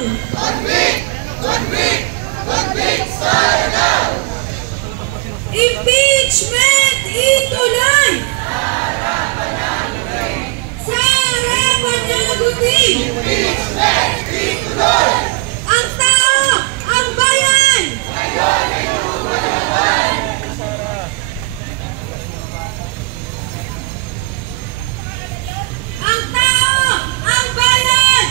Convict! Convict! Convict! Sara now! Impeachment ituloy! Sara Panagutin! Sara Panagutin! Impeachment ituloy! Ang tao! Ang bayan! Ngayon ay lumalaban! Ang tao! Ang bayan!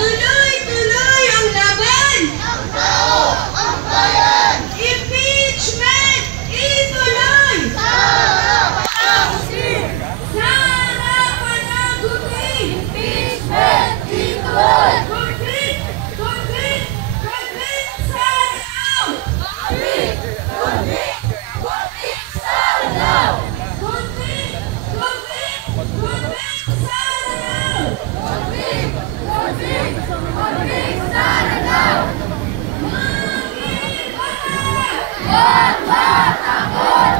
Tuloy-tuloy ang laban! Ang tao! Ang bayan! Impeachment ituloy! Sara Panagutin! Sara Panagutin! Impeachment ituloy! Convict! Convict! Convict! Sara now! Convict! Convict! Convict! Sara now! Convict! Convict! Convict! Sara now! Convict! Convict! Convict! Sara now! Huwag matakot!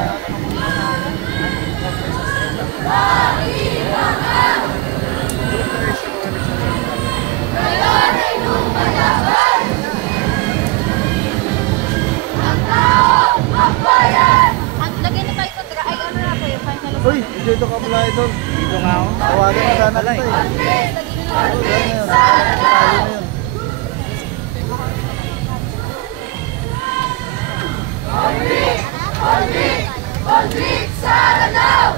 Mahirangan! Ngayon ay lumalaban! Ang tao! Ang bayan! At lagay na tayo sa tra... Ay, ano na po yung final. Uy, dito ka pala ito. Dito nga ako. Tawagan ka sana kita eh. Convict! Convict! Ayun, Sara now! ayun, ayun. Convict! Convict! Convict! Sara now!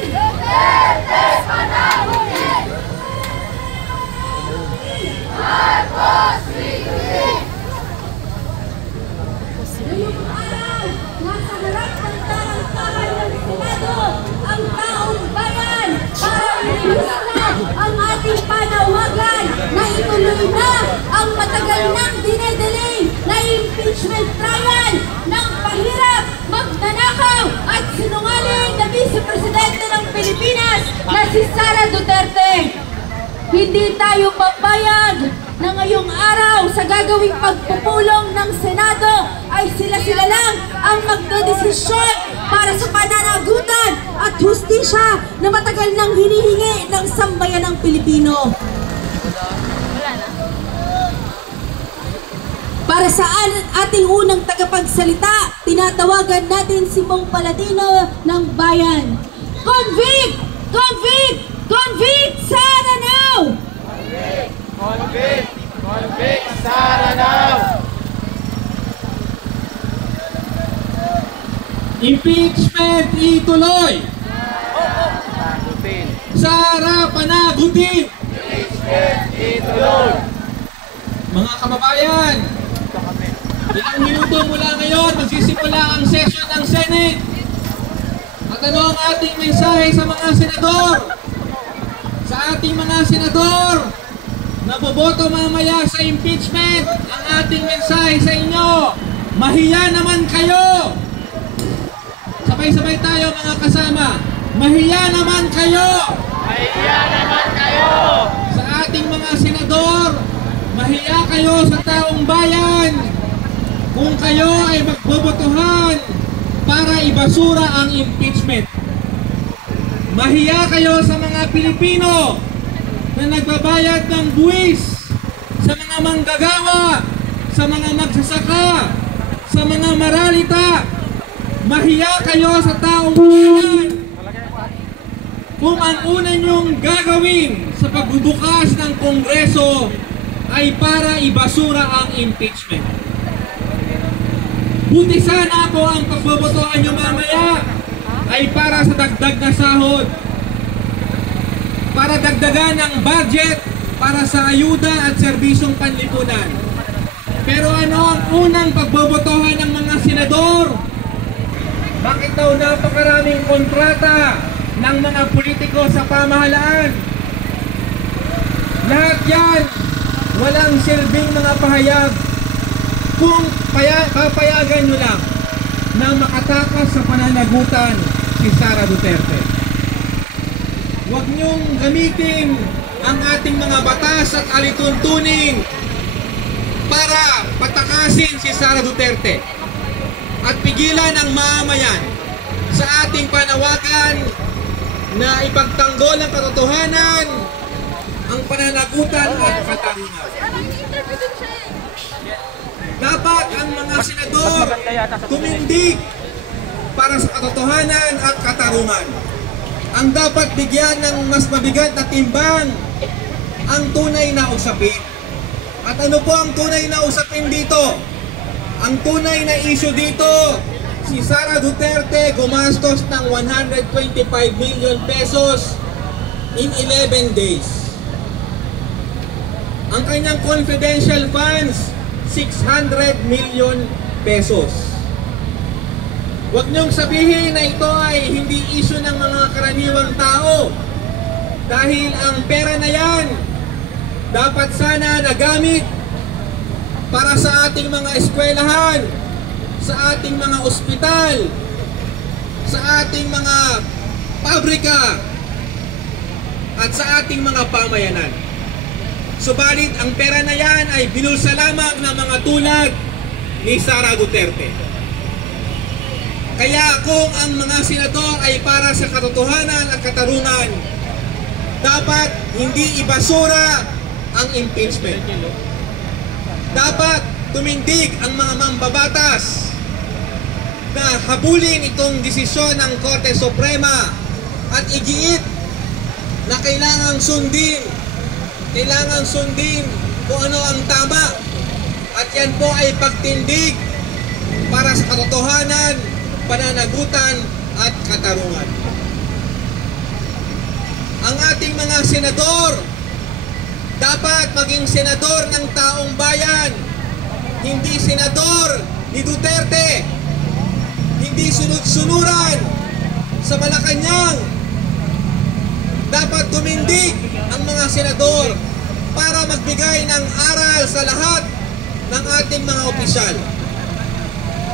Duterte Panagutin! Marcos Riguin! Ngayong araw, nasa harap ng tarang-taran ng Senado ang taong bayan para ilustrad ang ating panawagan na ituloy na ang matagal nang dinedelay na impeachment trial ng pahirap, magnanakaw at sinungaling na Vice Presidente ng Pilipinas na si Sara Duterte. Hindi tayo papayag na ngayong araw sa gagawing pagpupulong ng Senado ay sila-sila lang ang magdedesisyon para sa pananagutan at hustisya na matagal nang hinihingi ng sambayan ng Pilipino. Para sa ating unang tagapagsalita, tinatawagan natin si Bong Paladino ng Bayan. Convict! Convict! Convict! Sara now! Convict! Convict! Sara now! Impeachment ituloy! Sara Panagutin! Impeachment ituloy! Mga kababayan, ilang minuto mula ngayon, magsisimula ang session ng Senate. At ano ang ating mensahe sa mga senador? Sa ating mga senador na boboto mamaya sa impeachment, ang ating mensahe sa inyo, mahiya naman kayo! Sabay-sabay tayo mga kasama, mahiya naman kayo! Mahiya naman kayo! Sa ating mga senador, mahiya kayo sa taong bayan kung kayo ay magbobotohan para ibasura ang impeachment. Mahiya kayo sa mga Pilipino na nagbabayad ng buwis, sa mga manggagawa, sa mga magsasaka, sa mga maralita. Mahiya kayo sa taong bayan kung ang una niyong gagawin sa pagbubukas ng Kongreso ay para ibasura ang impeachment. Buti sana po ang pagbobotohan nyo mamaya ay para sa dagdag na sahod, para dagdagan ng budget para sa ayuda at serbisyong panlipunan. Pero ano ang unang pagbobotohan ng mga senador? Bakit daw napakaraming kontrata ng mga politiko sa pamahalaan? Lahat yan walang silbing mga pahayag kung papayagan nyo lang na makatakas sa pananagutan si Sara Duterte. Huwag nyong gamitin ang ating mga batas at alituntunin para patakasin si Sara Duterte at pigilan ang mamamayan sa ating panawagan na ipagtanggol ang katotohanan, ang pananagutan at katarungan. Dapat ang mga senador tumindig para sa katotohanan at katarungan. Ang dapat bigyan ng mas mabigat na timbang ang tunay na usapin. At ano po ang tunay na usapin dito? Ang tunay na issue dito, si Sara Duterte gumastos ng 125 million pesos in 11 days. Ang kanyang confidential funds, 600 million pesos. Huwag niyong sabihin na ito ay hindi issue ng mga karaniwang tao. Dahil ang pera na yan, dapat sana nagamit para sa ating mga eskwelahan, sa ating mga ospital, sa ating mga pabrika, at sa ating mga pamayanan. Subalit ang pera na yan ay binulsa lamang ng mga tulad ni Sara Duterte. Kaya kung ang mga senador ay para sa katotohanan at katarungan, dapat hindi ibasura ang impeachment. Dapat tumindig ang mga mambabatas na habulin itong desisyon ng Korte Suprema at igiit na kailangang sundin kung ano ang tama. At yan po ay pagtindig para sa katotohanan, pananagutan at katarungan. Ang ating mga senador dapat maging senador ng taong bayan, hindi senador ni Duterte, hindi sunod-sunuran sa Malacanang. Dapat tumindig ang mga senador para magbigay ng aral sa lahat ng ating mga opisyal.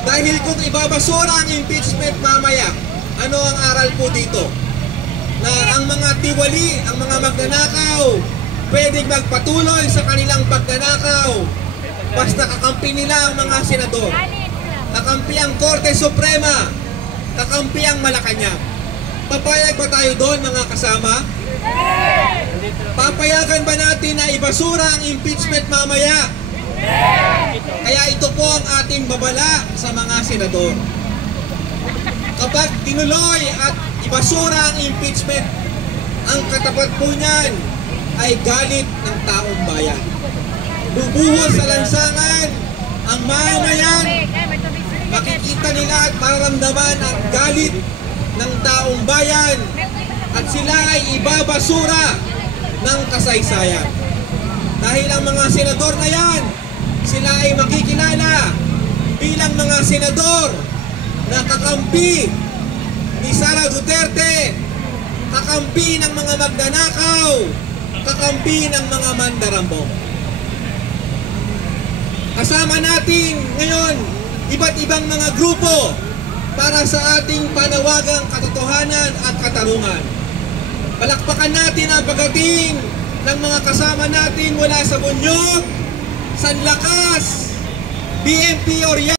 Dahil kung ibabasura ang impeachment mamaya, ano ang aral po dito? Na ang mga tiwali, ang mga magnanakaw, pwedeng magpatuloy sa kanilang pagnanakaw basta kakampi nila ang mga senador. Kakampi ang Korte Suprema, kakampi ang Malacanang. Papayag ba tayo doon, mga kasama? Papayagan ba natin na ibasura ang impeachment mamaya? Kaya ito po ang ating babala sa mga senador. Kapag tinuloy at ibasura ang impeachment, ang katapat po niyan ay galit ng taong bayan. Bubuhos sa lansangan ang mamamayan. Makikita nila at mararamdaman ang galit ng taong bayan at sila ay ibabasura ng kasaysayan. Dahil ang mga senador na yan, sila ay makikilala bilang mga senador na kakampi ni Sara Duterte, kakampi ng mga magnanakaw, kakampi ng mga mandarambong. Kasama natin ngayon iba't ibang mga grupo para sa ating panawagang katotohanan at katarungan. Palakpakan natin ang pagdating ng mga kasama natin mula sa Bunyog, San Lakas, BMP Oriental.